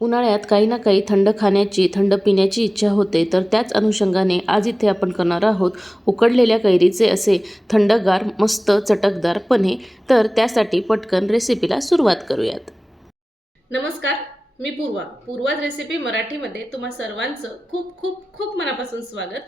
उन्हाळ्यात काही ना काही थंड खाण्याची थंड पिण्याची इच्छा होते. तर त्याच अनुषंगाने आज इथे आपण करणार आहोत उकडलेल्या कैरीचे असे थंडगार मस्त चटकदार पन्हे तर त्यासाठी पटकन रेसिपीला सुरुवात करूयात. नमस्कार मी पूर्वा. पूर्वाज रेसिपी मराठीमध्ये तुम्हा सर्वांचं खूप खूप खूप मनापासून स्वागत.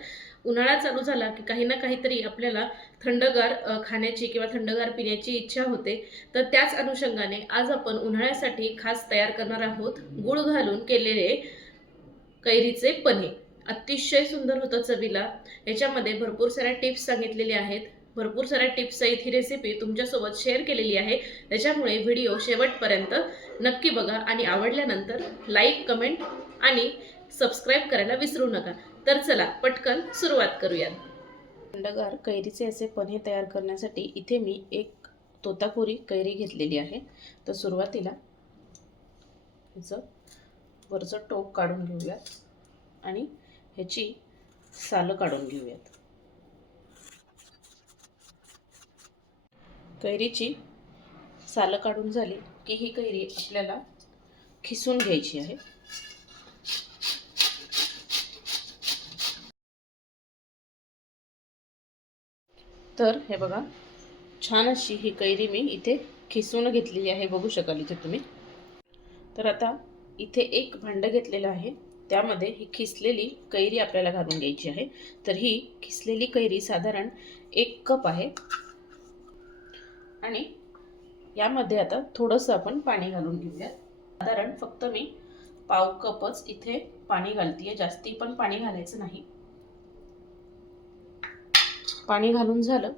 उन्हाळा चालू झाला की काही ना काहीतरी आपल्याला थंडगार खाण्याची किंवा थंडगार पिण्याची इच्छा होते. तर त्याच अनुषंगाने आज आपण उन्हाळ्यासाठी खास तयार करणार आहोत गुळ घालून केलेले कैरीचे पने अतिशय सुंदर होतं चवीला. याच्यामध्ये भरपूर साऱ्या टिप्स सांगितलेल्या आहेत. भरपूर साऱ्या टिप्स सहित ही रेसिपी तुमच्यासोबत शेअर केलेली आहे. त्याच्यामुळे व्हिडिओ शेवटपर्यंत नक्की बघा आणि आवडल्यानंतर लाईक कमेंट आणि सबस्क्राईब करायला विसरू नका. तर चला पटकन सुरुवात करूयात. थंडगार कैरीचे असे पन्हे तयार करण्यासाठी इथे मी एक तोतापुरी कैरी घेतलेली आहे. तर सुरुवातीला ह्याचं वरचं टोक काढून घेऊयात आणि ह्याची सालं काढून घेऊयात. कैरीची सालं काढून झाली की ही कैरी आपल्याला खिसून घ्यायची आहे. तर हे बघा छान अशी ही कैरी मी इथे खिसून घेतलेली आहे बघू शकाल इथे तुम्ही. तर आता इथे एक भांडं घेतलेलं आहे त्यामध्ये ही खिसलेली कैरी आपल्याला घालून घ्यायची आहे. तर ही खिसलेली कैरी साधारण एक कप आहे. आणि यामध्ये आता थोडंसं आपण पाणी घालून घेऊया. साधारण फक्त मी पाव कपच इथे पाणी घालते आहे जास्ती पण पाणी घालायचं नाही. पाणी घालून झालं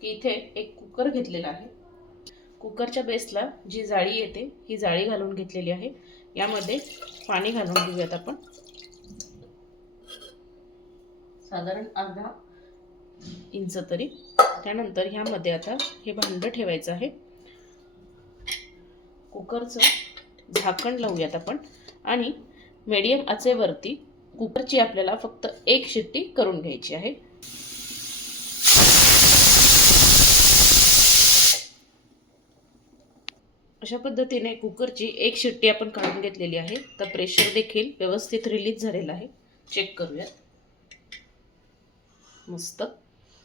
की इथे एक कुकर घेतलेला आहे. कुकरच्या बेसला जी जाळी येते ही जाळी घालून घेतलेली आहे. यामध्ये पाणी घालून घेऊयात आपण. साधारण अर्धा इंच तरी. त्यानंतर ह्यामध्ये आता हे भांडं ठेवायचं आहे. कुकरचं झाकण लावूयात आपण. आणि मीडियम आचेवरती कुकरची आपल्याला फक्त एक शिट्टी करून घ्यायची आहे. अशा पद्धतीने कुकरची एक शिट्टी आपण काढून घेतलेली आहे. तर प्रेशर देखील व्यवस्थित रिलीज झालेला आहे. चेक करूयात मस्त.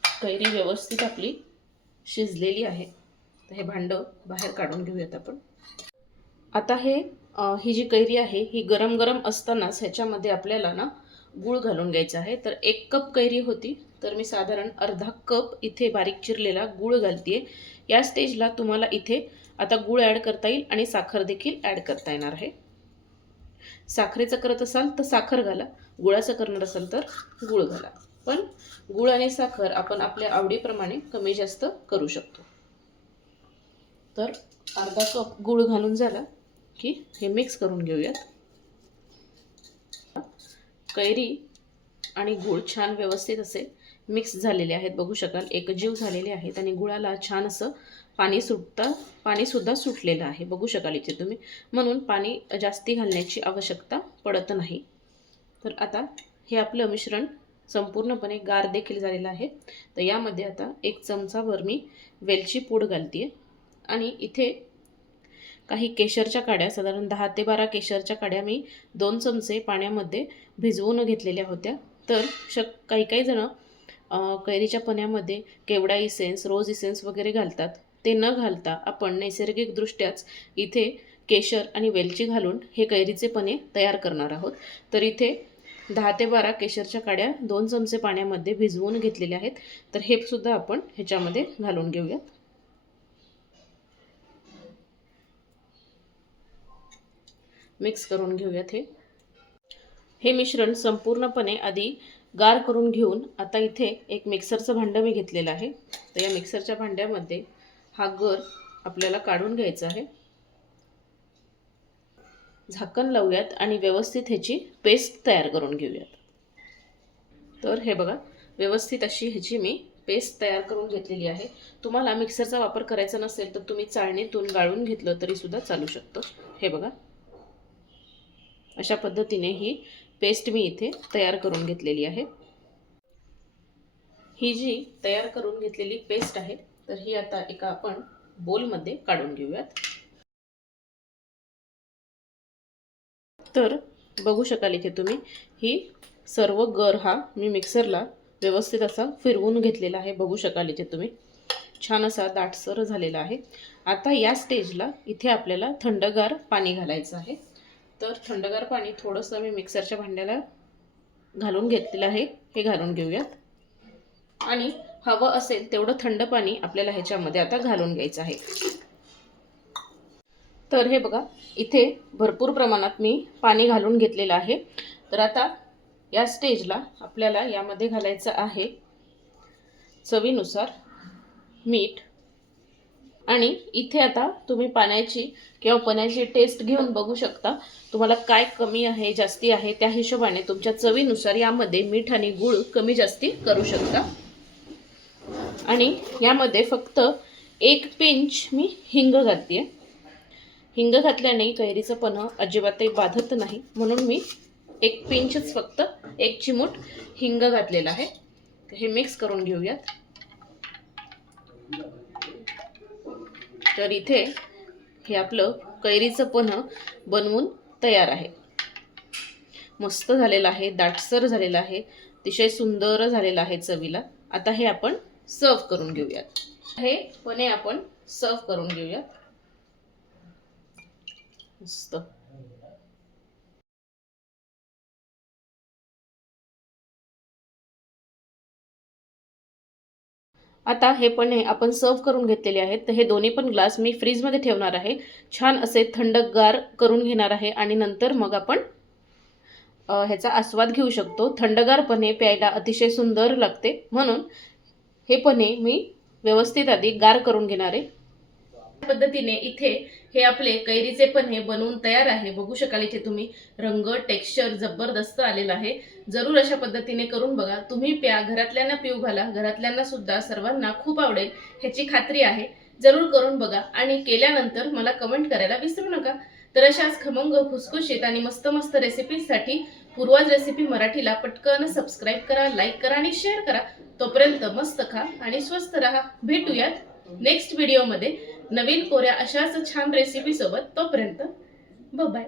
कैरी व्यवस्थित आपली शिजलेली आहे. तर हे भांडं बाहेर काढून घेऊयात आपण. आता हे ही जी कैरी आहे ही गरम गरम असतानाच ह्याच्यामध्ये आपल्याला ना गूळ घालून घ्यायचा आहे. तर एक कप कैरी होती. तर मी साधारण अर्धा कप इथे बारीक चिरलेला गूळ घालते या स्टेजला तुम्हाला इथे आता गूळ ॲड करता येईल आणि साखर देखील ॲड करता येणार आहे. साखरेचं करत असाल तर साखर घाला. गुळाचं करणार असाल तर गूळ घाला. पण गूळ आणि साखर आपण आपल्या आवडीप्रमाणे कमी जास्त करू शकतो. तर अर्धा कप गूळ घालून झाला की हे मिक्स करून घेऊयात. कैरी आणि गूळ छान व्यवस्थित असेल. मिक्स झालेले आहेत बघू शकाल. एकजीव झालेले आहेत आणि गुळाला छान असं पाणी सुटता पाणीसुद्धा सुटलेलं आहे. बघू शकाल इथे तुम्ही. म्हणून पाणी जास्ती घालण्याची आवश्यकता पडत नाही. तर आता हे आपलं मिश्रण संपूर्णपणे गार देखील झालेलं आहे. तर यामध्ये आता एक चमचाभर मी वेलची पूड घालते आणि इथे काही केशरच्या काड्या साधारण दहा ते बारा केशरच्या काड्या मी दोन चमचे पाण्यामध्ये भिजवून घेतलेल्या होत्या. तर शक काही काही जणं कैरीच्या पण्यामध्ये केवडा इसेन्स रोज इसेन्स वगैरे घालतात. ते न घालता आपण नैसर्गिकदृष्ट्याच इथे केशर आणि वेलची घालून हे कैरीचे पने तयार करणार आहोत. तर इथे दहा ते बारा केशरच्या काड्या दोन चमचे पाण्यामध्ये भिजवून घेतलेल्या आहेत. तर हे सुद्धा आपण ह्याच्यामध्ये घालून घेऊयात. मिक्स करून घेऊयात हे. हे मिश्रण संपूर्णपणे आधी गार करून घेऊन आता इथे एक मिक्सरचं भांडं मी घेतलेलं आहे. तर या मिक्सरच्या भांड्यामध्ये हा गर आपल्याला काढून घ्यायचा आहे. झाकण लावूयात आणि व्यवस्थित ह्याची पेस्ट तयार करून घेऊयात. तर हे बघा व्यवस्थित अशी ह्याची मी पेस्ट तयार करून घेतलेली आहे. तुम्हाला मिक्सरचा वापर करायचा नसेल तर तुम्ही चाळणीतून गाळून घेतलं तरी सुद्धा चालू शकतो. हे बघा. अशा पद्धतीने ही पेस्ट मी इथे तयार करून घेतलेली आहे. ही जी तयार करून घेतलेली पेस्ट आहे तर ही आता एका आपण बोलमध्ये काढून घेऊयात. तर बघू शकाल इथे तुम्ही ही सर्व गर हा मी मिक्सरला व्यवस्थित असा फिरवून घेतलेला आहे. बघू शकाल इथे तुम्ही छान असा दाटसर झालेला आहे. आता या स्टेजला इथे आपल्याला थंडगार पाणी घालायचं आहे. तर थंडगार पाणी थोडंसं मी मिक्सरच्या भांड्याला घालून घेतलेलं आहे. हे घालून घेऊयात. आणि हवं असेल तेवढं थंड पाणी आपल्याला ह्याच्यामध्ये आता घालून घ्यायचं आहे. तर हे बघा इथे भरपूर प्रमाणात मी पाणी घालून घेतलेलं आहे. तर आता या स्टेजला आपल्याला यामध्ये घालायचं आहे चवीनुसार मीठ आणि इथे आता तुम्ही पाण्याची किंवा पाण्याची टेस्ट घेऊन बघू शकता. तुम्हाला काय कमी आहे जास्ती आहे त्या हिशोबाने तुमच्या चवीनुसार यामध्ये मीठ आणि गूळ कमी जास्ती करू शकता. आणि यामध्ये फक्त एक पिंच मी हिंग घालते हिंग घातल्याने कैरीचं पन्ह अजिबातही बाधत नाही. म्हणून मी एक पिंचच फक्त एक चिमूट हिंग घातलेला आहे. हे मिक्स करून घेऊयात. तर इथे हे आपलं कैरीचं पन्ह बनवून तयार आहे. मस्त झालेलं आहे दाटसर झालेलं आहे अतिशय सुंदर झालेलं आहे चवीला. आता हे आपण सर्व करून घेऊयात. हे पणे आपण सर्व करून घेऊयात. मस्त. आता हे पण हे आपण सर्व करून घेतलेले आहेत. तर हे दोन्ही पण ग्लास मी फ्रीजमध्ये ठेवणार आहे. छान असे थंडगार करून घेणार आहे आणि नंतर मग आपण ह्याचा आस्वाद घेऊ शकतो. थंडगारपणे प्यायला अतिशय सुंदर लागते. म्हणून हे पणे मी व्यवस्थित आधी गार करून घेणार आहे. पद्धतीने इथे हे आपले कैरीचे पन्हे बनवून तयार आहे. बघू शकाल इथे तुम्ही रंग टेक्स्चर जबरदस्त आलेला आहे. जरूर अशा पद्धतीने करून बघा. तुम्ही प्या घरातल्यांना पिऊ घाला. घरातल्यांना सुद्धा सर्वांना खूप आवडेल ह्याची खात्री आहे. जरूर करून बघा. आणि केल्यानंतर मला कमेंट करायला विसरू नका. तर अशाच खमंग खुसखुशीत आणि मस्त मस्त रेसिपीसाठी पूर्वाज रेसिपी मराठीला पटकन सबस्क्राईब करा लाईक करा आणि शेअर करा. तोपर्यंत मस्त खा आणि स्वस्त राहा. भेटूयात नेक्स्ट व्हिडिओमध्ये नवीन कोऱ्या अशाच छान रेसिपी सोबत तोपर्यंत बाय